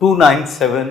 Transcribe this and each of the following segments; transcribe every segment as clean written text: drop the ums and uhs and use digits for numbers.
297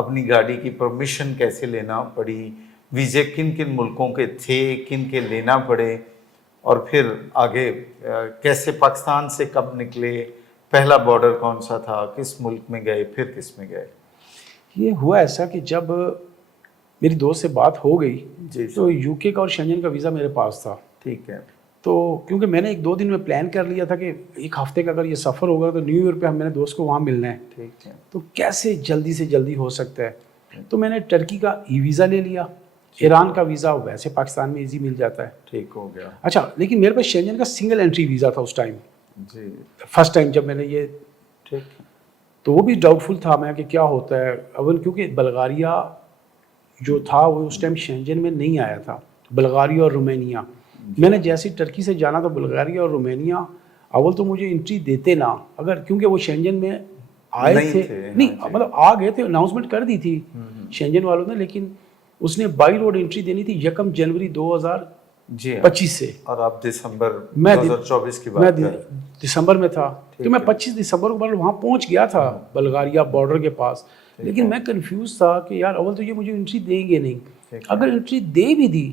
اپنی گاڑی کی پرمیشن کیسے لینا پڑی، ویزے کن کن ملکوں کے تھے، کن کے لینا پڑے، اور پھر آگے کیسے پاکستان سے کب نکلے، پہلا بارڈر کون سا تھا، کس ملک میں گئے، پھر کس میں گئے؟ یہ ہوا ایسا کہ جب میری دوست سے بات ہو گئی جی تو یو کے کا اور شنجن کا ویزا میرے پاس تھا. ٹھیک ہے. تو کیونکہ میں نے 1-2 دن میں پلان کر لیا تھا کہ ایک ہفتے کا اگر یہ سفر ہوگا تو نیو ایئر پہ میں نے دوست کو وہاں ملنا ہے. ٹھیک ہے. تو کیسے جلدی سے جلدی ہو سکتا ہے، تو میں نے ٹرکی کا ای ویزا لے لیا. ایران کا ویزا ویسے پاکستان میں ایزی مل جاتا ہے. ٹھیک ہو گیا. اچھا لیکن میرے پاس شنجن کا سنگل انٹری ویزا تھا اس ٹائم. جی. فرسٹ ٹائم جب میں نے یہ، ٹھیک. تو وہ بھی ڈاؤٹ فل تھا میں کہ کیا ہوتا ہے اول، کیونکہ بلغاریہ جو تھا وہ اس ٹائم شنجن میں نہیں آیا تھا، بلغاریہ اور رومینیا. میں نے جیسے ٹرکی سے جانا تھا بلغاریہ اور رومینیا، اول تو مجھے انٹری دیتے نہ، اگر کیونکہ وہ شنجن میں آئے تھے نہیں، مطلب آ گئے تھے، اناؤنسمنٹ کر دی تھی شنجن والوں نے، لیکن اس نے بائی روڈ انٹری دینی تھی 1 جنوری 2025 سے. اور آپ دسمبر 2024 کی بات میں دسمبر میں تھا، تو میں 25 دسمبر کو وہاں پہنچ گیا تھا بلغاریہ بارڈر کے پاس. لیکن میں کنفیوز تھا کہ یار اول تو یہ مجھے انٹری دیں گے نہیں، اگر انٹری دے بھی دی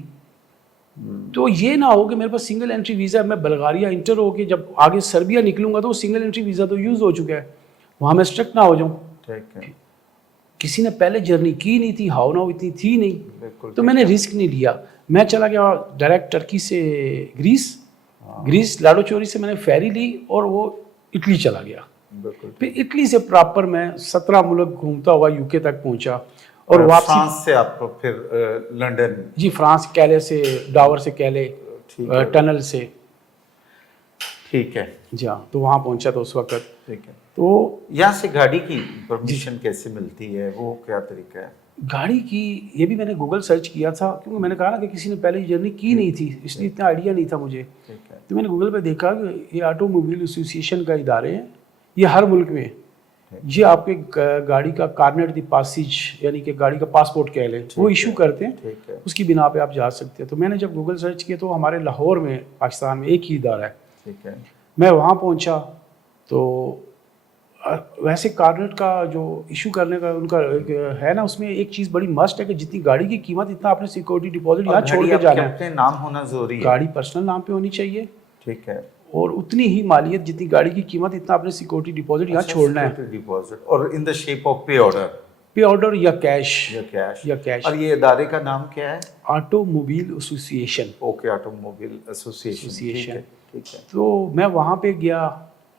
تو یہ نہ ہو کہ میرے پاس سنگل انٹری ویزا ہے، میں بلغاریہ انٹر ہو کے جب آگے سربیا نکلوں گا تو وہ سنگل انٹری ویزا تو یوز ہو چکا ہے، وہاں میں اسٹرک نہ ہو جاؤں. کسی نے پہلے جرنی کی نہیں تھی، ہاؤ ناؤ اتنی تھی نہیں، تو میں نے رسک نہیں لیا. میں چلا گیا ڈائریکٹ ٹرکی سے گریس لاڈو چوری سے میں نے فیری لی اور وہ اٹلی چلا گیا. پھر اٹلی سے پراپر میں 17 ملک گھومتا ہوا یو کے تک پہنچا، اور واپسی فرانس سے آپ پھر لنڈن. جی فرانس، کیلے سے، ڈاور سے کیلے ٹنل سے. ٹھیک ہے. جی ہاں، تو وہاں پہنچا تو اس وقت. ٹھیک ہے. تو یہاں سے گاڑی کی پرمیشن کیسے ملتی ہے، وہ کیا طریقہ ہے؟ گاڑی کی یہ بھی میں نے گوگل سرچ کیا تھا، کیونکہ میں نے کہا نا کہ کسی نے پہلے جرنی کی نہیں تھی، اس لیے اتنا آئیڈیا نہیں تھا مجھے. تو میں نے گوگل پہ دیکھا کہ یہ آٹو موبائل ایسوسیشن کا ادارے ہیں، یہ ہر ملک میں، یہ آپ کے گاڑی کا کارنیٹ دی پاسیج یعنی کہ گاڑی کا پاسپورٹ کہہ لیں، وہ ایشو کرتے ہیں، اس کی بنا پہ آپ جا سکتے ہیں. تو میں نے جب گوگل سرچ کیا تو ہمارے لاہور میں پاکستان میں ایک ہی ادارہ ہے. ٹھیک ہے. میں وہاں پہنچا تو ویسے کارنیٹ کا جو ایشو کرنے کا ان کا ہے نا، اس میں ایک چیز بڑی مسٹ ہے کہ جتنی گاڑی کی قیمت اتنا آپ نے سیکورٹی ڈپازٹ یہاں چھوڑ کے جانا ہے. اپنے نام ہونا ضروری ہے، گاڑی پرسنل نام پہ ہونی چاہیے. ٹھیک ہے. اور اتنی ہی مالیت جتنی گاڑی کی قیمت اتنا آپ نے سیکورٹی ڈپازٹ یہاں چھوڑنا ہے. ڈپازٹ اور in the shape of pay order. Pay order یا کیش. یا کیش. اور یہ ادارے کا نام کیا ہے؟ Automobile association. Okay, automobile association. تو میں وہاں پہ گیا،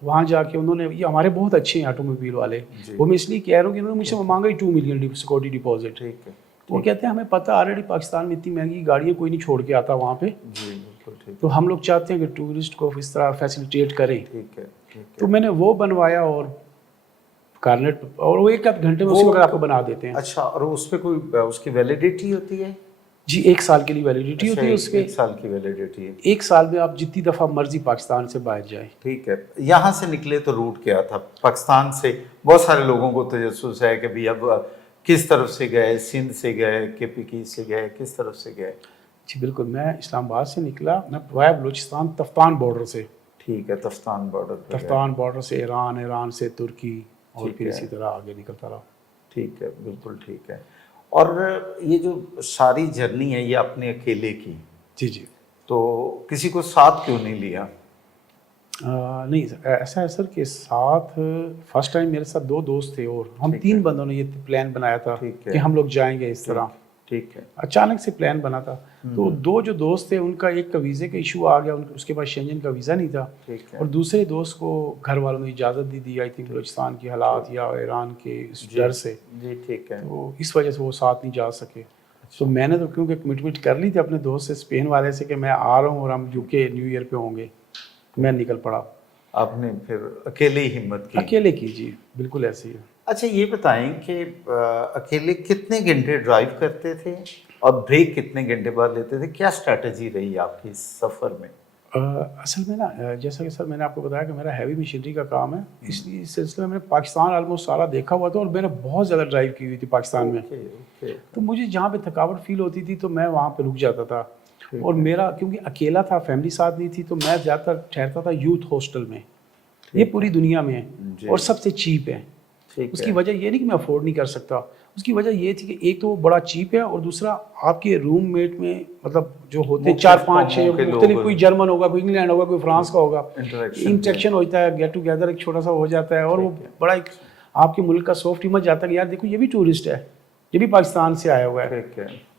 وہاں جا کے انہوں نے، یہ ہمارے بہت اچھے ہیں آٹو موبائل والے، وہ میں اس لیے کہہ رہا ہوں کہ انہوں نے مجھ سے مانگا 2 ملین سیکورٹی ڈپازٹ. وہ کہتے ہیں ہمیں پتہ آلریڈی پاکستان میں اتنی مہنگی گاڑیاں کوئی نہیں چھوڑ کے آتا وہاں پہ، تو ہم لوگ چاہتے ہیں کہ ٹورسٹ کو اس طرح فیسیلیٹیٹ کریں. تو میں نے وہ بنوایا اور کارنیٹ، اور وہ 1 گھنٹے میں اسی وقت آپ کو بنا دیتے ہیں. اچھا، اور اس پہ کوئی اس کی ویلیڈیٹی ہوتی ہے؟ جی 1 سال کے لیے ویلیڈیٹی ہوتی ہے اس کے. 1 سال کی ویلیڈیٹی ہے. 1 سال میں آپ جتنی دفعہ مرضی پاکستان سے باہر جائیں. ٹھیک ہے. یہاں سے نکلے تو روٹ کیا تھا؟ پاکستان سے بہت سارے لوگوں کو تجسس ہے کہ بھی اب کس طرف سے گئے، سندھ سے گئے، کے پی کی سے گئے، کس طرف سے گئے؟ جی بالکل، میں اسلام آباد سے نکلا، میں وایا بلوچستان تفتان بارڈر سے. ٹھیک ہے. تفتان بارڈر. تفتان بارڈر سے ایران سے ترکی، اور پھر اسی طرح آگے نکلتا رہا. ٹھیک ہے، بالکل ٹھیک ہے. اور یہ جو ساری جرنی ہے یہ اپنے اکیلے کی؟ جی جی. تو کسی کو ساتھ کیوں نہیں لیا؟ نہیں ایسا ہے سر کہ ساتھ فرسٹ ٹائم میرے ساتھ 2 دوست تھے، اور ہم 3 بندوں نے یہ پلان بنایا تھا کہ ہم لوگ جائیں گے اس طرح. ٹھیک ہے. اچانک سے پلان بنا تھا. تو 2 جو دوست تھے ان کا ایک کا ویزے کا ایشو آ گیا، اس کے پاس شنجن کا ویزا نہیں تھا، اور دوسرے دوست کو گھر والوں نے اجازت دی آئی تھنک بلوچستان کی حالات یا ایران کے اس ڈر سے. جی ٹھیک ہے. تو اس وجہ سے وہ ساتھ نہیں جا سکے. تو میں نے تو کیونکہ کمٹمنٹ کر لی تھی اپنے دوست سے، اسپین والے سے، کہ میں آ رہا ہوں اور ہم یو کے نیو ایئر پہ ہوں گے، میں نکل پڑا. آپ نے پھر اکیلے ہی ہمت کی؟ اکیلے کی. جی بالکل ایسے ہی ہے. اچھا یہ بتائیں کہ اکیلے کتنے گھنٹے ڈرائیو کرتے تھے اور بریک کتنے گھنٹے بعد لیتے تھے؟ کیا اسٹریٹجی رہی آپ کی سفر میں؟ اصل میں نا جیسا کہ سر میں نے آپ کو بتایا کہ میرا ہیوی مشینری کا کام ہے، اس لیے اس سلسلے میں میں نے پاکستان آلموسٹ سارا دیکھا ہوا تھا، اور میں نے بہت زیادہ ڈرائیو کی ہوئی تھی پاکستان میں. تو مجھے جہاں پہ تھکاوٹ فیل ہوتی تھی تو میں وہاں پہ رک جاتا تھا. اور میرا کیونکہ اکیلا تھا، فیملی ساتھ نہیں تھی، تو میں زیادہ تر ٹھہرتا تھا یوتھ ہاسٹل میں. یہ پوری دنیا میں ہے اور سب سے چیپ ہے. اس کی وجہ یہ نہیں کہ میں افورڈ نہیں کر سکتا, اس کی وجہ یہ تھی کہ ایک تو وہ بڑا چیپ ہے, اور دوسرا آپ کے روم میٹ میں مطلب جو ہوتے ہیں 4-5-6 مختلف, کوئی جرمن ہوگا, کوئی انگلینڈ ہوگا, کوئی فرانس کا ہوگا, انٹریکشن ہوتا ہے, گیٹ ٹوگیدر ایک چھوٹا سا ہو جاتا ہے, اور وہ بڑا ایک آپ کے ملک کا سافٹ امیج جاتا ہے کہ یار دیکھو یہ بھی ٹورسٹ ہے, یہ بھی پاکستان سے آیا ہوا ہے.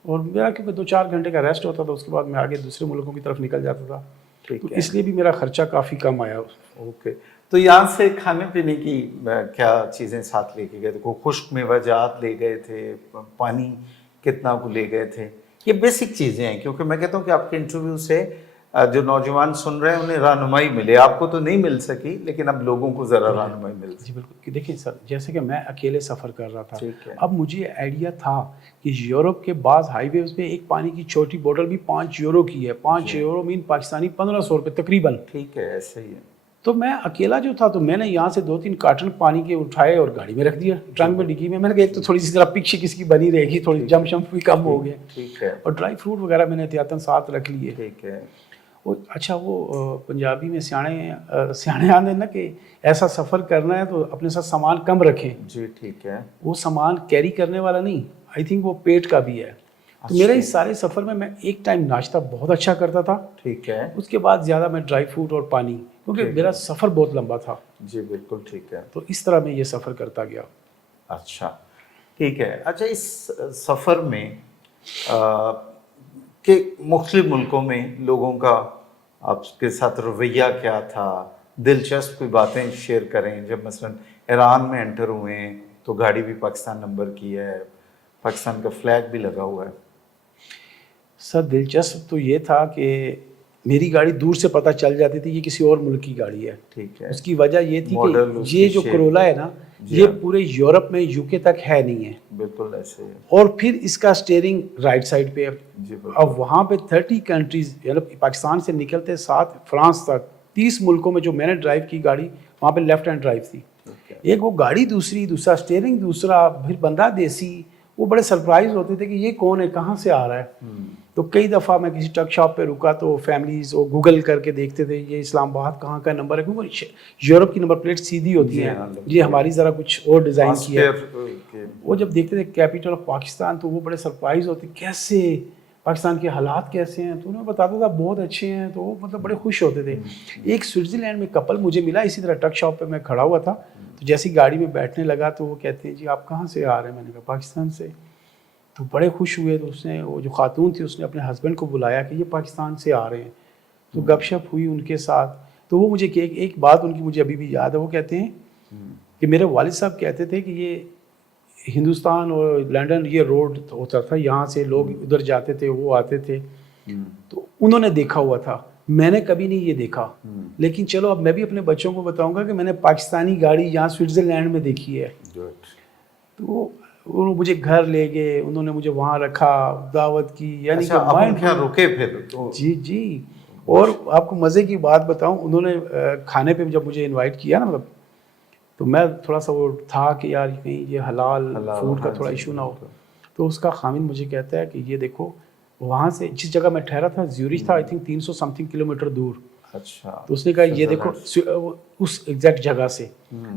اور میرا کیونکہ 2-4 گھنٹے کا ریسٹ ہوتا تھا, اس کے بعد میں آگے دوسرے ملکوں کی طرف نکل جاتا تھا, تو اس لیے بھی میرا خرچہ کافی کم آیا. اوکے, تو یہاں سے کھانے پینے کی کیا چیزیں ساتھ لے کے گئے تھے؟ کوئی خشک میوہ جات لے گئے تھے؟ پانی کتنا کو لے گئے تھے؟ یہ بیسک چیزیں ہیں, کیونکہ میں کہتا ہوں کہ آپ کے انٹرویو سے جو نوجوان سن رہے ہیں انہیں رہنمائی ملے. آپ کو تو نہیں مل سکی, لیکن اب لوگوں کو ذرا رہنمائی مل سکی. جی بالکل. دیکھیں سر, جیسے کہ میں اکیلے سفر کر رہا تھا, اب مجھے آئیڈیا تھا کہ یورپ کے بعض ہائی ویز پہ ایک پانی کی چھوٹی بوٹل بھی 5 یورو کی ہے. 5 یورو مین پاکستانی 1500 روپے تقریباً. ٹھیک ہے, ایسے ہی ہے. تو میں اکیلا جو تھا, تو میں نے یہاں سے 2-3 کارٹن پانی کے اٹھائے اور گاڑی میں رکھ دیا, ٹرنک میں ڈگی میں. میں نے کہا ایک تو تھوڑی سی ذرا پک شک اس کی بنی رہے گی, تھوڑی جم شم بھی کم ہو گیا. ٹھیک ہے. اور ڈرائی فروٹ وغیرہ میں نے احتیاطاً ساتھ رکھ لیے. ٹھیک ہے. اچھا, وہ پنجابی میں سیانے آنے نا کہ ایسا سفر کرنا ہے تو اپنے ساتھ سامان کم رکھیں. جی ٹھیک ہے. وہ سامان کیری کرنے والا نہیں, آئی تھنک وہ پیٹ کا بھی ہے. تو میرے اس سارے سفر میں ایک ٹائم ناشتہ بہت اچھا کرتا تھا. ٹھیک ہے. اس کے بعد زیادہ میں ڈرائی فروٹ اور پانی, کیونکہ میرا سفر بہت لمبا تھا. جی بالکل ٹھیک ہے. تو اس طرح میں یہ سفر کرتا گیا. اچھا ٹھیک ہے. اچھا, اس سفر میں کہ مختلف ملکوں میں لوگوں کا آپ کے ساتھ رویہ کیا تھا؟ دلچسپ کوئی باتیں شیئر کریں. جب مثلا ایران میں انٹر ہوئے ہیں تو گاڑی بھی پاکستان نمبر کی ہے, پاکستان کا فلیگ بھی لگا ہوا ہے. سر دلچسپ تو یہ تھا کہ میری گاڑی دور سے پتہ چل جاتی تھی یہ کسی اور ملک کی گاڑی ہے. ٹھیک ہے. اس کی وجہ یہ تھی کہ یہ جو کرولا ہے نا, یہ پورے یورپ میں UK تک ہے نہیں ہے. بالکل ایسے ہے. اور پھر اس کا اسٹیئرنگ رائٹ سائڈ پہ ہے. اب وہاں پہ 30 کنٹریز, مطلب پاکستان سے نکلتے ساتھ فرانس تک 30 ملکوں میں جو میں نے ڈرائیو کی گاڑی, وہاں پہ لیفٹ ہینڈ ڈرائیو تھی. ایک وہ گاڑی دوسری, دوسرا اسٹیئرنگ دوسرا, پھر بندہ دیسی. وہ بڑے سرپرائز ہوتے تھے کہ یہ کون ہے, کہاں سے آ رہا ہے. تو کئی دفعہ میں کسی ٹرک شاپ پہ رکا تو فیملیز وہ گوگل کر کے دیکھتے تھے یہ اسلام آباد کہاں کا نمبر ہے, کیونکہ یورپ کی نمبر پلیٹ سیدھی ہوتی ہیں, یہ ہماری ذرا کچھ اور ڈیزائن کی ہے. وہ جب دیکھتے تھے کیپٹل آف پاکستان تو وہ بڑے سرپرائز ہوتے, کیسے پاکستان کے حالات کیسے ہیں, تو انہیں بتاتا تھا بہت اچھے ہیں. تو وہ مطلب بڑے خوش ہوتے تھے. ایک سوئٹزرلینڈ میں کپل مجھے ملا, اسی طرح ٹرک شاپ پہ میں کھڑا ہوا تھا, تو جیسی گاڑی میں بیٹھنے لگا تو وہ کہتے ہیں جی آپ کہاں سے آ رہے ہیں؟ میں نے کہا پاکستان سے. تو بڑے خوش ہوئے. تو اس نے, وہ جو خاتون تھی, اس نے اپنے ہسبینڈ کو بلایا کہ یہ پاکستان سے آ رہے ہیں. تو گپ شپ ہوئی ان کے ساتھ. تو وہ مجھے ایک بات ان کی مجھے ابھی بھی یاد ہے. وہ کہتے ہیں کہ میرے والد صاحب کہتے تھے کہ یہ ہندوستان اور لنڈن یہ روڈ ہوتا تھا, یہاں سے لوگ ادھر جاتے تھے, وہ آتے تھے. تو انہوں نے دیکھا ہوا تھا, میں نے کبھی نہیں یہ دیکھا. لیکن چلو اب میں بھی اپنے بچوں کو بتاؤں گا کہ میں نے پاکستانی گاڑی یہاں سوئٹزرلینڈ میں دیکھی ہے. تو انہوں مجھے گھر لے گئے, انہوں نے مجھے وہاں رکھا, دعوت کی. یعنی کہ رکے پھر. جی. اور آپ کو مزے کی بات بتاؤں, انہوں نے کھانے پہ جب مجھے انوائٹ کیا نا, مطلب تو میں تھوڑا سا وہ تھا کہ یار کہیں یہ حلال فوڈ کا تھوڑا ایشو نہ ہو. تو اس کا خامن مجھے کہتا ہے کہ یہ دیکھو, وہاں سے جس جگہ میں ٹھہرا تھا زیورچ تھا, آئی تھنک 300 سمتھنگ کلومیٹر دور. اچھا. تو اس نے کہا یہ دیکھو, اس ایگزیکٹ جگہ سے.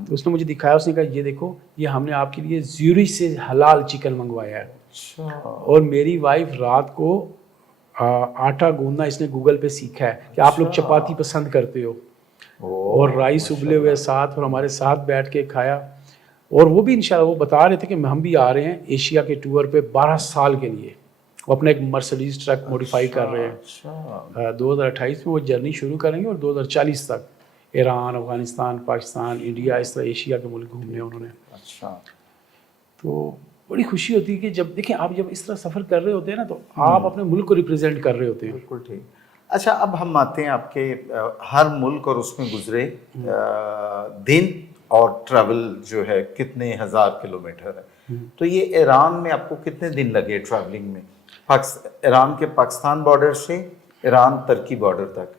تو اس نے مجھے دکھایا, اس نے کہا یہ دیکھو, یہ ہم نے آپ کے لیے زیورچ سے حلال چکن منگوایا ہے. اور میری وائف رات کو آٹا گوندنا اس نے گوگل پہ سیکھا ہے کہ آپ لوگ چپاتی پسند کرتے ہو, اور رائس ابلے ہوئے ساتھ, اور ہمارے ساتھ بیٹھ کے کھایا. اور وہ بھی انشاءاللہ وہ بتا رہے تھے کہ ہم بھی آ رہے ہیں ایشیا کے ٹور پہ 12 سال کے لیے. وہ اپنا ایک مرسڈیز ٹرک موڈیفائی کر رہے ہیں. 2028 میں وہ جرنی شروع کریں گے اور 2040 تک ایران, افغانستان, پاکستان, انڈیا, اس طرح ایشیا کے ملک گھومنے انہوں نے. اچھا. تو بڑی خوشی ہوتی ہے کہ جب دیکھیں آپ جب اس طرح سفر کر رہے ہوتے ہیں نا, تو آپ اپنے ملک کو ریپرزینٹ کر رہے ہوتے ہیں. بالکل ٹھیک. اچھا, اب ہم آتے ہیں آپ کے ہر ملک اور اس میں گزرے دن اور ٹریول جو ہے کتنے ہزار کلومیٹر ہے. تو یہ ایران میں آپ کو کتنے دن لگے ٹریولنگ میں, ایران کے پاکستان بارڈر سے ایران ترکی بارڈر تک؟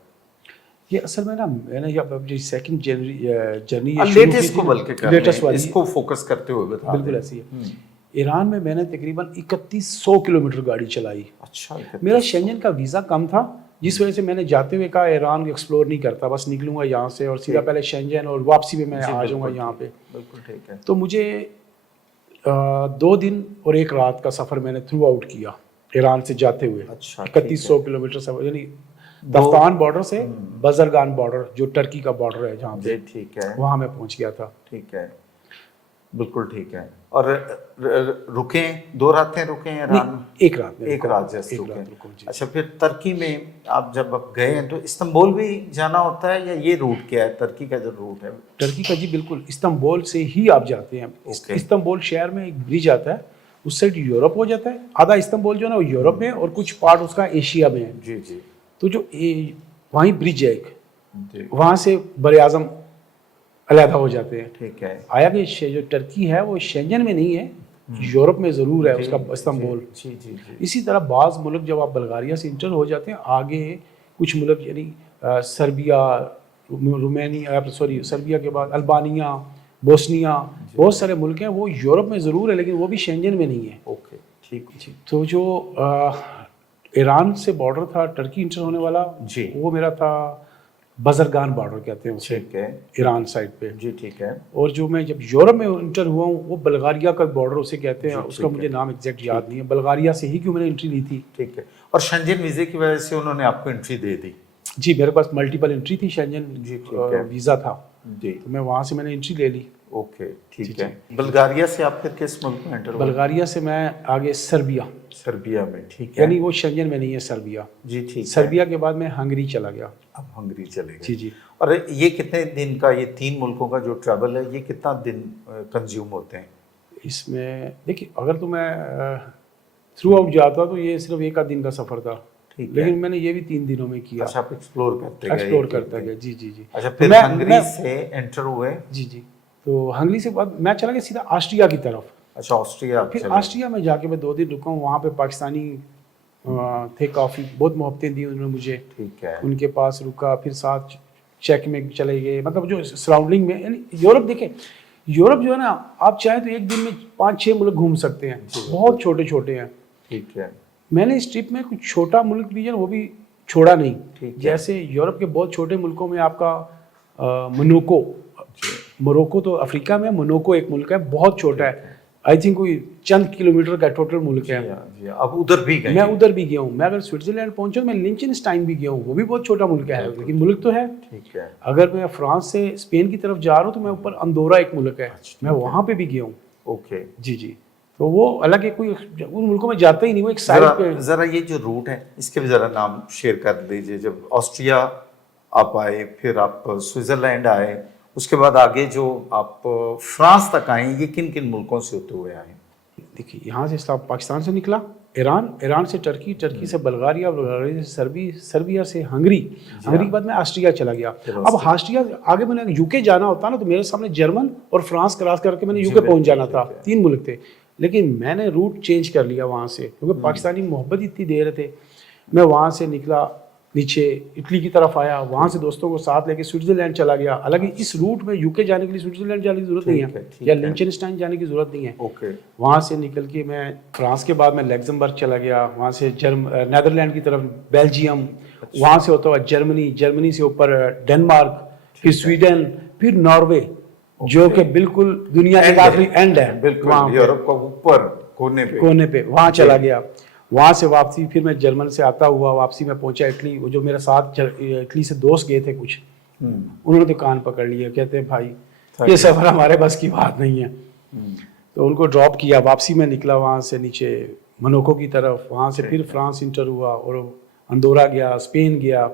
یہ اصل میں نا میں نے اپنی سیکنڈ جرنی لیٹسٹ کو بلکہ اس کو فوکس کرتے ہوئے بتا. بالکل ایسی ہے. ایران میں نے تقریباً 3100 کلومیٹر گاڑی چلائی. اچھا. میرا شینجن کا ویزا کم تھا, جس وجہ سے میں نے جاتے ہوئے کہا ایران ایکسپلور نہیں کرتا, بس نکلوں گا یہاں سے اور سیدھا پہلے شینجن اور واپسی میں میں آ جاؤں گا یہاں پہ. بالکل ٹھیک ہے. تو مجھے 2 دن اور 1 رات کا سفر میں نے تھرو آؤٹ کیا ایران سے جاتے ہوئے. 3100 کلومیٹر سفر, یعنی دفتان بارڈر سے بزرگان بارڈر جو ٹرکی کا بارڈر ہے جہاں پہ, ٹھیک ہے, وہاں میں پہنچ گیا تھا. ٹھیک ہے, بالکل ٹھیک ہے. اور رکیں 2 راتیں رکیں ایران میں؟ 1 رات میں, 1 رات جیسے رکیں. اچھا, پھر ترکی میں آپ جب اب گئے ہیں تو استنبول بھی جانا ہوتا ہے یا یہ روٹ کیا ہے ترکی کا جو روٹ ہے؟ ٹرکی کا جی بالکل استنبول سے ہی آپ جاتے ہیں. استنبول شہر میں ایک برج آتا ہے, اس سائڈ یورپ ہو جاتا ہے, آدھا استنبول جو ہے نا وہ یورپ میں اور کچھ پارٹ اس کا ایشیا میں ہے. جی جی. تو جو وہیں برج ہے ایک, وہاں سے بر اعظم علیحدہ ہو جاتے ہیں. ٹھیک ہے. آیا کہ جو ٹرکی ہے وہ شینجن میں نہیں ہے, یورپ میں ضرور ہے اس کا استنبول. جی جی جی. اسی طرح بعض ملک جب آپ بلغاریہ سے انٹر ہو جاتے ہیں آگے کچھ ملک یعنی سربیا, رومینیا, سربیا کے بعد البانیہ, بوسنیا, بہت سارے ملک ہیں وہ یورپ میں ضرور ہے لیکن وہ بھی شینجن میں نہیں ہے. اوکے ٹھیک جی. تو جو ایران سے بارڈر تھا ٹرکی انٹر ہونے والا جی, وہ میرا تھا بزرگان بارڈر کہتے ہیں اسے, ٹھیک ہے, ایران سائڈ پہ. جی ٹھیک ہے. اور جو میں جب یورپ میں انٹر ہوا ہوں وہ بلغاریہ کا بارڈر اسے کہتے ہیں, اس کا مجھے نام ایگزیکٹ یاد نہیں ہے. بلغاریہ سے ہی کیوں میں نے انٹری لی تھی. ٹھیک ہے. اور شنجن ویزے کی وجہ سے انہوں نے آپ کو انٹری دے دی؟ جی میرے پاس ملٹیپل انٹری تھی, شنجن ویزا تھا جی, تو میں وہاں سے میں نے انٹری لے لی. اوکے ٹھیک ہے. بلغاریہ سے آپ پھر کس ملک میں انٹر ہوئے؟ بلغاریہ سے میں آگے سربیا. سربیا میں, ٹھیک ہے, یعنی وہ شنجن میں نہیں ہے سربیا. جی ٹھیک. سربیا کے بعد میں ہنگری چلا گیا. اب ہنگری چلے گئے. جی جی. اور یہ کتنے دن کا, یہ 3 ملکوں کا جو ٹریول ہے یہ کتنا دن کنزیوم ہوتے ہیں اس میں؟ دیکھیے اگر تو میں تھرو آؤٹ جاتا تو یہ صرف 1 دن کا سفر تھا, لیکن میں نے یہ بھی 3 دنوں میں کیا. اچھا, آپ ایکسپلور کرتا گیا. جی جی جی. اچھا, پھر ہنگری سے انٹر ہوئے؟ جی جی. تو ہنگری سے بعد میں چلا گیا سیدھا آسٹریا کی طرف. اچھا, آسٹریا. پھر آسٹریا میں جا کے میں 2 دن رکا ہوں. وہاں پہ پاکستانی تھے کافی, بہت محبتیں دی انہوں نے مجھے. ٹھیک ہے. ان کے پاس رکا, پھر ساتھ چیک میں چلے گئے, مطلب جو سراؤنڈنگ میں. یعنی یورپ دیکھیں, یورپ جو ہے نا آپ چاہیں تو ایک دن میں 5-6 ملک گھوم سکتے ہیں, بہت چھوٹے چھوٹے ہیں. ٹھیک ہے. میں نے اس ٹرپ میں کچھ چھوٹا ملک بھی ہے وہ بھی چھوڑا نہیں. جیسے یورپ کے بہت چھوٹے ملکوں میں آپ کا موروکو تو افریقہ میں, مونوکو ایک ملک ہے بہت چھوٹا ہے, آئی تھنک کوئی چند کلومیٹر کا ٹوٹل ملک ہے. اب ادھر بھی گئے؟ میں ادھر بھی گیا ہوں. میں اگر سوئٹزرلینڈ پہنچا میں لنچنسٹائن بھی گیا ہوں, وہ بھی بہت چھوٹا ملک ہے لیکن ملک تو ہے. ٹھیک ہے. اگر میں فرانس سے اسپین کی طرف جا رہا ہوں تو میں اوپر اندورا ایک ملک ہے, میں وہاں پہ بھی گیا ہوں. اوکے جی جی. تو وہ الگ کوئی ان ملکوں میں جاتا ہی نہیں, وہ ایک سائڈ پہ. ذرا یہ جو روٹ ہے اس کے بھی ذرا نام شیئر کر دیجیے. جب آسٹریا آپ آئے, پھر آپ سوئٹزرلینڈ آئے, اس کے بعد آگے جو آپ فرانس تک آئے, یہ کن کن ملکوں سے ہوتے ہوئے آئے؟ دیکھیے یہاں سے پاکستان سے نکلا, ایران سے ٹرکی, ٹرکی سے بلغاریہ, بلغاریہ سے سربیا سے ہنگری, ہنگری کے بعد میں آسٹریا چلا گیا. اب آسٹریا آگے میں نے یو کے جانا ہوتا نا تو میرے سامنے جرمن اور فرانس کراس کر کے میں نے یو کے پہنچ جانا تھا. 3 ملک تھے, لیکن میں نے روٹ چینج کر لیا وہاں سے کیونکہ پاکستانی محبت اتنی دے رہے تھے. میں وہاں سے نکلا نیچے اٹلی کی طرف آیا, وہاں سے دوستوں کو ساتھ لے کے سوئٹزرلینڈ چلا گیا. حالانکہ اس روٹ میں یو کے جانے کے لیے سوئٹزرلینڈ جانے کی ضرورت نہیں ہے یا لنچنسٹائن جانے کی ضرورت نہیں ہے. وہاں سے نکل کے میں فرانس کے بعد میں لیگزمبرگ چلا گیا, وہاں سے نیدرلینڈ کی طرف بیلجیم, وہاں سے ہوتا ہوا جرمنی, جرمنی سے اوپر ڈنمارک, پھر سویڈن, پھر ناروے جو کہ بالکل دنیا کے آخری اینڈ ہے, بالکل یورپ کا اوپر کونے پہ وہاں چلا گیا. وہاں سے واپسی پھر میں جرمن سے آتا ہوا واپسی میں پہنچا اٹلی. وہ جو میرے ساتھ اٹلی سے دوست گئے تھے کچھ, انہوں نے تو کان پکڑ لیا, کہتے ہیں بھائی یہ سفر ہمارے بس کی بات نہیں ہے. تو ان کو ڈراپ کیا, واپسی میں نکلا وہاں سے نیچے مونوکو کی طرف, وہاں سے پھر فرانس انٹر ہوا اور اندورا گیا, اسپین گیا.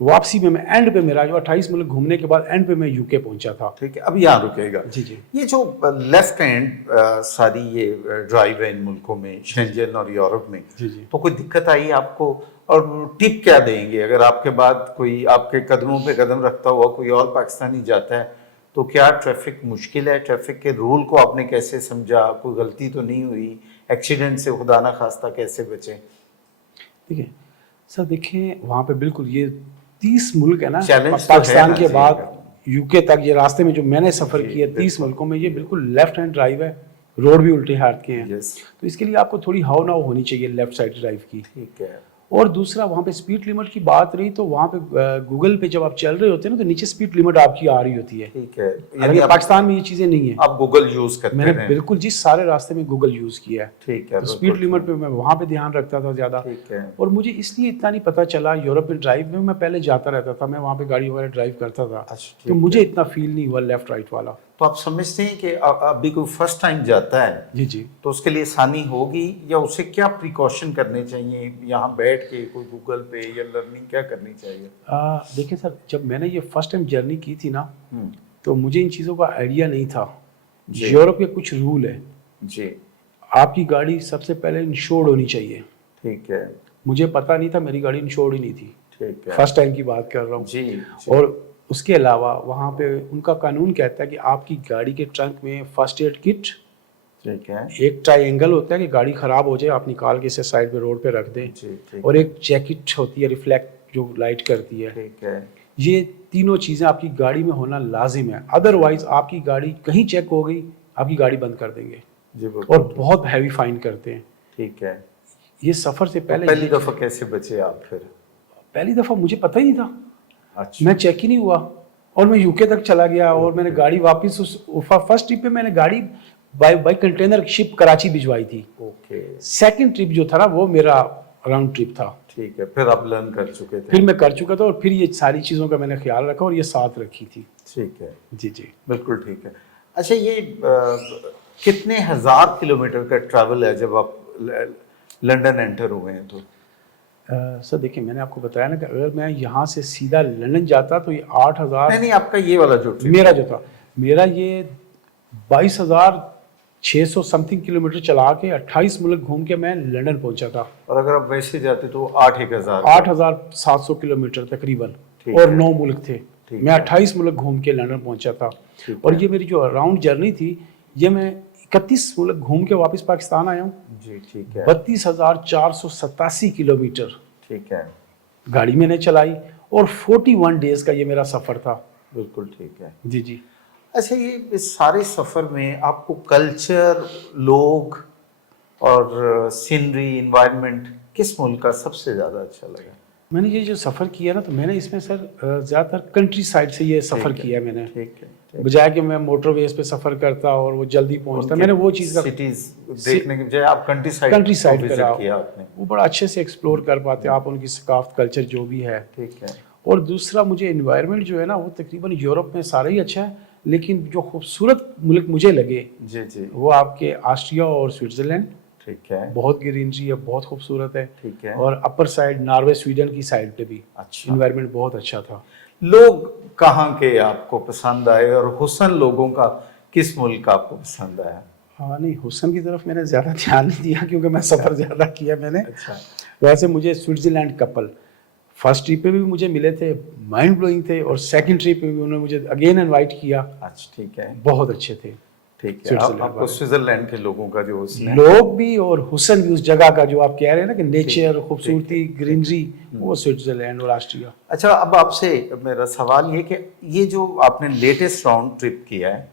تو واپسی میں اینڈ پہ میرا جو 28 ملک گھومنے کے بعد اینڈ پہ میں یو کے پہنچا تھا. ٹھیک ہے, اب یہاں رکے گا. جی جی. یہ جو لیفٹ ہینڈ ساری یہ ڈرائیو ہے ان ملکوں میں, شنجن اور یورپ میں, جی جی, تو کوئی دقت آئی آپ کو؟ اور ٹپ کیا دیں گے اگر آپ کے بعد کوئی آپ کے قدموں پہ قدم رکھتا ہوا کوئی اور پاکستانی جاتا ہے تو کیا ٹریفک مشکل ہے؟ ٹریفک کے رول کو آپ نے کیسے سمجھا؟ کوئی غلطی تو نہیں ہوئی؟ ایکسیڈنٹ سے خدا نہ خواستہ کیسے بچیں؟ ٹھیک ہے سر, دیکھیں وہاں پہ بالکل یہ 30 ملک ہے نا پاکستان کے بعد یو کے تک, یہ راستے میں جو میں نے سفر کیا 30 ملکوں میں, یہ بالکل لیفٹ ہینڈ ڈرائیو ہے, روڈ بھی الٹے ہاتھ کے ہیں. تو اس کے لیے آپ کو تھوڑی ہاؤ ناؤ ہونی چاہیے لیفٹ سائڈ ڈرائیو کی. ٹھیک ہے. اور دوسرا وہاں پہ اسپیڈ لمٹ کی بات رہی تو وہاں پہ گوگل پہ جب آپ چل رہے ہوتے ہیں نا تو نیچے اسپیڈ لمٹ آپ کی آ رہی ہوتی ہے. ٹھیک ہے, حالانکہ پاکستان میں یہ چیزیں نہیں ہیں. آپ گوگل یوز کرتے ہیں؟ میں نے بالکل جی سارے راستے میں گوگل یوز کیا ہے. ٹھیک ہے, اسپیڈ لمٹ پہ میں وہاں پہ دھیان رکھتا تھا زیادہ. ٹھیک ہے. اور مجھے اس لیے اتنا نہیں پتا چلا یورپ میں ڈرائیو میں پہلے جاتا رہتا تھا, میں وہاں پہ گاڑی وغیرہ ڈرائیو کرتا تھا, تو مجھے اتنا فیل نہیں ہوا لیفٹ رائٹ والا. تو آپ سمجھتے ہیں کہ ابھی کوئی فرسٹ ٹائم جاتا ہے جی جی تو اس کے لیے آسانی ہوگی, یا اسے کیا پریکاشن کرنے چاہیے یہاں بیٹھ کے, کوئی گوگل پہ یا لرننگ کیا کرنی چاہیے؟ دیکھیں سر, جب میں نے یہ فرسٹ ٹائم جرنی کی تھی نا تو مجھے ان چیزوں کا آئیڈیا نہیں تھا. یورپ کے کچھ رول ہے جی, آپ کی گاڑی سب سے پہلے انشورڈ ہونی چاہیے. ٹھیک ہے. مجھے پتا نہیں تھا, میری گاڑی انشورڈ ہی نہیں تھی. ٹھیک ہے, فرسٹ ٹائم کی بات کر رہا ہوں. جی. اور اس کے علاوہ وہاں پہ ان کا قانون کہتا ہے کہ آپ کی گاڑی کے ٹرنک میں فرسٹ ایڈ کٹ, ٹھیک ہے, ایک ٹرائی اینگل ہوتا ہے کہ گاڑی خراب ہو جائے آپ نکال کے اسے سائڈ پہ روڈ پہ رکھ دیں, اور ایک جیکٹ ہوتی ہے ریفلیکٹ جو لائٹ کرتی ہے. ٹھیک ہے. یہ تینوں چیزیں آپ کی گاڑی میں ہونا لازم ہے, ادروائز آپ کی گاڑی کہیں چیک ہو گئی آپ کی گاڑی بند کر دیں گے, اور بہت ہیوی فائن کرتے ہیں. ٹھیک ہے. یہ سفر سے پہلے پہلی دفعہ کیسے بچے آپ پھر؟ پہلی دفعہ مجھے پتہ ہی نہیں تھا. اچھا. میں چیک ہی نہیں ہوا اور میں یو کے تک چلا گیا, اور میں نے گاڑی واپس اس فرسٹ ٹرپ پہ میں نے گاڑی بائی کنٹینر شپ کراچی بھجوائی تھی. اوکے. سیکنڈ ٹرپ جو تھا نا وہ میرا راؤنڈ ٹرپ تھا. ٹھیک ہے, پھر آپ لرن کر چکے تھے؟ پھر میں کر چکا تھا, اور پھر یہ ساری چیزوں کا میں نے خیال رکھا اور یہ ساتھ رکھی تھی. ٹھیک ہے. جی جی بالکل ٹھیک ہے. اچھا, یہ کتنے ہزار کلومیٹر کا ٹریول ہے جب آپ لنڈن انٹر ہوئے ہیں تو؟ سر دیکھیں, میں نے آپ کو بتایا نا کہ اگر میں یہاں سے سیدھا لندن جاتا تو یہ 8,000. نہیں, آپ کا یہ والا جو میرا جو تھا, میرا یہ 22,600 سم تھنگ کلومیٹر چلا کے 28 ملک گھوم کے میں لندن پہنچا تھا. اور اگر آپ ویسے جاتے تو 8,700 کلومیٹر تقریباً, اور 9 ملک تھے. میں 28 ملک گھوم کے لندن پہنچا تھا. اور یہ میری جو راؤنڈ جرنی تھی, یہ میں 31 ملک گھوم کے واپس پاکستان آیا ہوں. جی ٹھیک ہے. 32,487 کلومیٹر ٹھیک ہے گاڑی میں نے چلائی, اور 41 ڈیز کا یہ میرا سفر تھا. بالکل ٹھیک ہے. جی جی. اچھا, یہ اس سارے سفر میں آپ کو کلچر, لوگ اور سینری, انوائرمنٹ کس ملک کا سب سے زیادہ اچھا لگا؟ میں نے یہ جو سفر کیا نا تو میں نے اس میں سر زیادہ تر کنٹری سائڈ سے یہ سفر کیا ہے میں نے. ٹھیک ہے. بجائے کہ میں موٹر ویز پہ سفر کرتا اور وہ جلدی پہنچتا, میں نے وہ چیز کا سٹیز دیکھنے کی بجائے آپ کنٹری سائڈ وزٹ کیا آپ نے. وہ بڑا اچھے سے ایکسپلور کر پاتے آپ ان کی ثقافت, کلچر جو بھی ہے. ٹھیک ہے. اور دوسرا مجھے انوائرمنٹ جو ہے نا وہ تقریباً یورپ میں سارا ہی اچھا ہے, لیکن جو خوبصورت ملک مجھے لگے جی جی وہ آپ کے آسٹریا اور سوئٹزرلینڈ. ٹھیک ہے. بہت گرینری ہے, بہت خوبصورت ہے. ٹھیک ہے. اور اپر سائڈ ناروے سویڈن کی سائڈ پہ بھی اچھا انوائرمنٹ بہت اچھا تھا. لوگ کہاں کے آپ کو پسند آئے, اور حسن لوگوں کا کس ملک کا آپ کو پسند آیا؟ ہاں نہیں, حسن کی طرف میں نے زیادہ دھیان نہیں دیا کیونکہ میں سفر زیادہ کیا میں نے. اچھا. ویسے مجھے سوئٹزرلینڈ کپل فرسٹ ٹرپ پہ بھی مجھے ملے تھے, مائنڈ بلوئنگ تھے, اور سیکنڈ ٹرپ پہ بھی انہوں نے مجھے اگین انوائٹ کیا. اچھا ٹھیک ہے. بہت اچھے تھے. ٹھیک ہے. آپ کو سوئٹزرلینڈ کے لوگوں کا جو حسن ہے, لوگ بھی اور حسن بھی اس جگہ کا جو آپ کہہ رہے ہیں نا کہ نیچر, خوبصورتی, گرینری, وہ سوئٹزرلینڈ اور آسٹریا. اچھا, اب آپ سے میرا سوال یہ کہ یہ جو آپ نے لیٹسٹ راؤنڈ ٹرپ کیا ہے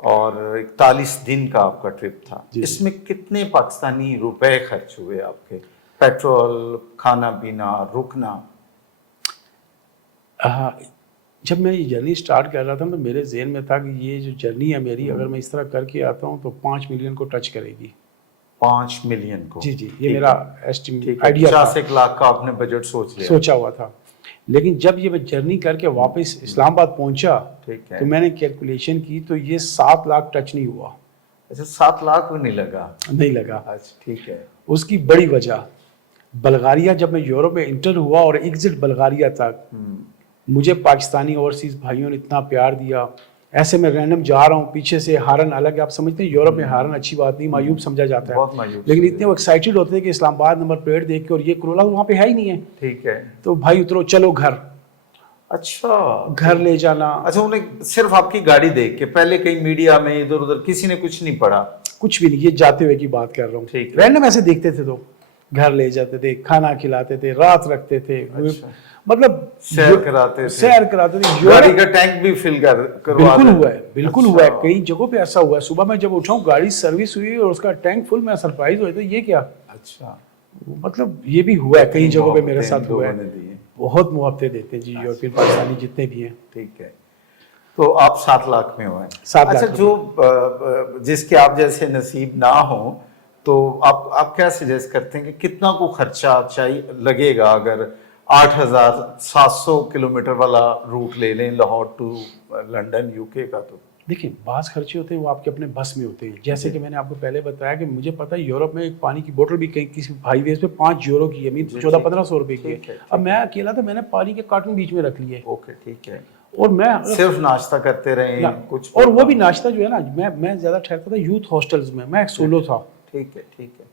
اور 41 دن کا آپ کا ٹرپ تھا, اس میں کتنے پاکستانی روپے خرچ ہوئے آپ کے؟ پیٹرول, کھانا پینا, رکنا. جب میں یہ جرنی سٹارٹ کر رہا تھا تو میرے ذہن میں تھا کہ یہ جو جرنی ہے میری, اگر میں اس طرح کر کے آتا ہوں تو 5 ملین کو ٹچ کرے گی. 5 ملین کو؟ جی جی, یہ میرا آئیڈیا تھا. 50 لاکھ کا آپ نے بجٹ سوچا ہوا تھا. لیکن جب یہ میں جرنی کر کے واپس اسلام آباد پہنچا تو میں نے کیلکولیشن کی تو یہ 7 لاکھ ٹچ نہیں ہوا. اچھا, 7 لاکھ بھی نہیں لگا؟ اچھا ٹھیک ہے. اس کی بڑی وجہ بلغاریہ, جب میں یورپ میں انٹر ہوا اور ایگزٹ بلغاریہ تک مجھے پاکستانی اوورسیز بھائیوں نے اتنا پیار دیا. ایسے میں رینڈم جا رہا ہوں, پیچھے سے ہارن الگ ہے. آپ سمجھتے ہیں یورپ میں ہارن اچھی بات نہیں, معیوب سمجھا جاتا ہے, لیکن اتنے وہ ایکسائٹیڈ ہوتے ہیں کہ اسلام آباد نمبر پلیٹ دیکھ کے, اور یہ کرولا وہاں پہ ہے ہی نہیں ہے. ٹھیک ہے. تو بھائی اترو, چلو گھر. اچھا, گھر لے جانا. اچھا, انہیں صرف آپ کی گاڑی دیکھ کے, پہلے کہیں میڈیا میں ادھر ادھر کسی نے کچھ نہیں پڑھا؟ کچھ بھی نہیں, یہ جاتے ہوئے کی بات کر رہا ہوں. رینڈم ایسے دیکھتے تھے تو گھر لے جاتے تھے, کھانا کھلاتے تھے, رات رکھتے تھے, مطلب سیر کراتے تھے. گاڑی کا ٹینک بھی فل بالکل ہوا ہے, بالکل ہوا ہے. کئی جگہوں پہ ایسا ہوا ہے, صبح میں جب اٹھا ہوں گاڑی سروس ہوئی اور اس کا ٹینک فل, میں سرپرائز ہوئے تھے یہ کیا. اچھا. مطلب یہ بھی ہوا ہے کئی جگہوں پہ میرے ساتھ ہوا ہے, لوگوں نے دیے. بہت محبتیں دیتے ہیں جی یورپین پاکستانی جتنے بھی ہیں. ٹھیک ہے, تو آپ 7 لاکھ میں ہوئے. 7 لاکھ اچھا, جو جس کے آپ جیسے نصیب نہ ہوں تو آپ کیا سجیسٹ کرتے ہیں کہ کتنا کو خرچہ چاہیے لگے گا اگر 8,700 کلومیٹر والا روٹ لے لیں لاہور ٹو لنڈن یو کے کا؟ تو دیکھیں بعض خرچے ہوتے ہیں وہ آپ کے اپنے بس میں ہوتے ہیں, جیسے کہ میں نے آپ کو پہلے بتایا کہ مجھے پتا ہے یورپ میں ایک پانی کی بوتل بھی کہیں کسی ہائی ویز پہ 5 یورو کی ہے, 1400-1500 روپے کی ہے. اب میں اکیلا تھا, میں نے پانی کے کارٹون بیچ میں رکھ لیے. اوکے ٹھیک ہے, اور میں صرف ناشتہ کرتے رہے کچھ, اور وہ بھی ناشتہ جو ہے نا, میں زیادہ ٹھہرتا تھا یوتھ ہاسٹلز میں ایک سولو تھا. ٹھیک ہے ٹھیک ہے,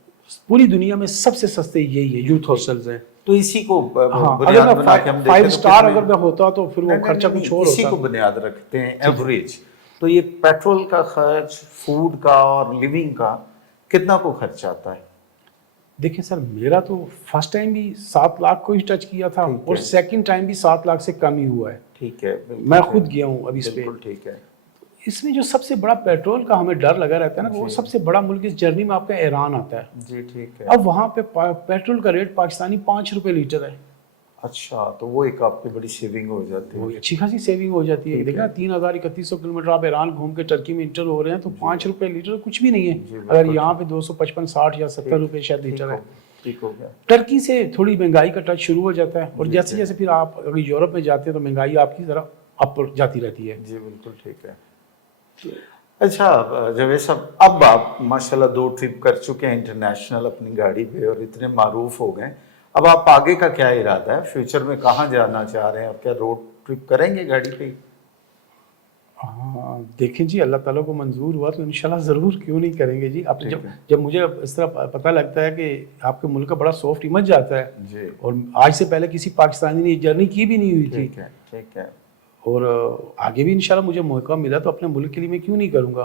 پوری دنیا میں سب سے سستے یہی ہے یوتھ ہاسٹلز ہیں. تو اسی کو اگر میں 5 اسٹار اگر میں ہوتا تو پھر وہ خرچہ کچھ اور ہوتا. اسی کو بنیاد رکھتے ہیں ایوریج. تو یہ پیٹرول کا خرچ, فوڈ کا اور لیونگ کا کتنا کو خرچ آتا ہے؟ دیکھیں سر, میرا تو فرسٹ ٹائم بھی 7 لاکھ کو ہی ٹچ کیا تھا اور سیکنڈ ٹائم بھی 7 لاکھ سے کم ہی ہوا ہے. ٹھیک ہے, میں خود گیا ہوں ابھی اس پہ. ٹھیک ہے. اس میں جو سب سے بڑا پیٹرول کا ہمیں ڈر لگا رہتا ہے نا, وہ سب سے بڑا ملک اس جرنی میں آپ کا ایران آتا ہے. جی ٹھیک ہے. اب وہاں پہ پیٹرول کا ریٹ پاکستانی 5 روپے لیٹر ہے. اچھا, تو وہ ایک آپ کی بڑی سیونگ ہو جاتی ہے. وہ اچھی خاصی سیونگ ہو جاتی ہے. دیکھا 3,3100 کلومیٹر آپ ایران گھوم کے ٹرکی میں انٹر ہو رہے ہیں تو 5 روپے لیٹر کچھ بھی نہیں ہے. اگر یہاں پہ 255, 60 یا 70 روپے شاید لیٹر ہے. ٹھیک ہو گیا. ٹرکی سے تھوڑی مہنگائی کا ٹچ شروع ہو جاتا ہے, اور جیسے جیسے پھر آپ اگر یورپ میں جاتے ہیں تو مہنگائی آپ کی ذرا اپ جاتی رہتی ہے. جی بالکل ٹھیک ہے. اچھا جاوید صاحب, اب آپ ماشاءاللہ 2 ٹرپ کر چکے ہیں انٹرنیشنل اپنی گاڑی پہ اور اتنے معروف ہو گئے, اب آپ آگے کا کیا ارادہ ہے؟ فیوچر میں کہاں جانا چاہ رہے ہیں؟ اور کیا روڈ ٹرپ کریں گے گاڑی پہ؟ ہاں دیکھیں جی, اللہ تعالیٰ کو منظور ہوا تو انشاءاللہ ضرور, کیوں نہیں کریں گے جی. اب جب مجھے اس طرح پتہ لگتا ہے کہ آپ کے ملک کا بڑا سافٹ امیج جاتا ہے جی, اور آج سے پہلے کسی پاکستانی نے جرنی کی بھی نہیں ہوئی تھی, ٹھیک ہے, اور آگے بھی انشاءاللہ مجھے موقع ملا تو اپنے ملک کے لیے میں کیوں نہیں کروں گا.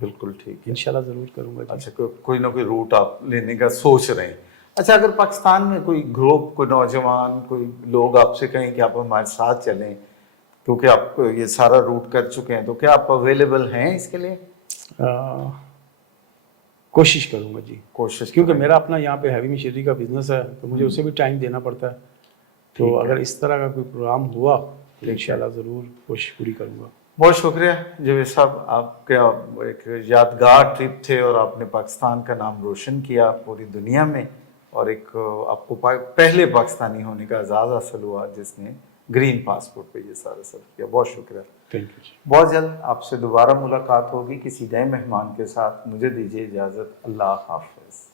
بالکل ٹھیک ہے, انشاءاللہ ضرور کروں گا. اچھا, کوئی نہ کوئی روٹ آپ لینے کا سوچ رہے ہیں. اچھا, اگر پاکستان میں کوئی گروپ, کوئی نوجوان, کوئی لوگ آپ سے کہیں کہ آپ ہمارے ساتھ چلیں, کیونکہ آپ یہ سارا روٹ کر چکے ہیں, تو کیا آپ اویلیبل ہیں اس کے لیے؟ کوشش کروں گا جی, کوشش, کیونکہ میرا اپنا یہاں پہ ہیوی مشینری کا بزنس ہے تو مجھے اسے بھی ٹائم دینا پڑتا ہے. تو اگر اس طرح کا کوئی پروگرام ہوا تو انشاءاللہ ضرور کوشش پوری کروں گا. بہت شکریہ جاوید صاحب, آپ کا ایک یادگار ٹرپ تھے اور آپ نے پاکستان کا نام روشن کیا پوری دنیا میں, اور ایک آپ کو پہلے پاکستانی ہونے کا اعزاز حاصل ہوا جس نے گرین پاسپورٹ پہ یہ سارا سفر کیا. بہت شکریہ. Thank you. بہت جلد آپ سے دوبارہ ملاقات ہوگی کسی نئے مہمان کے ساتھ. مجھے دیجیے اجازت. اللہ حافظ.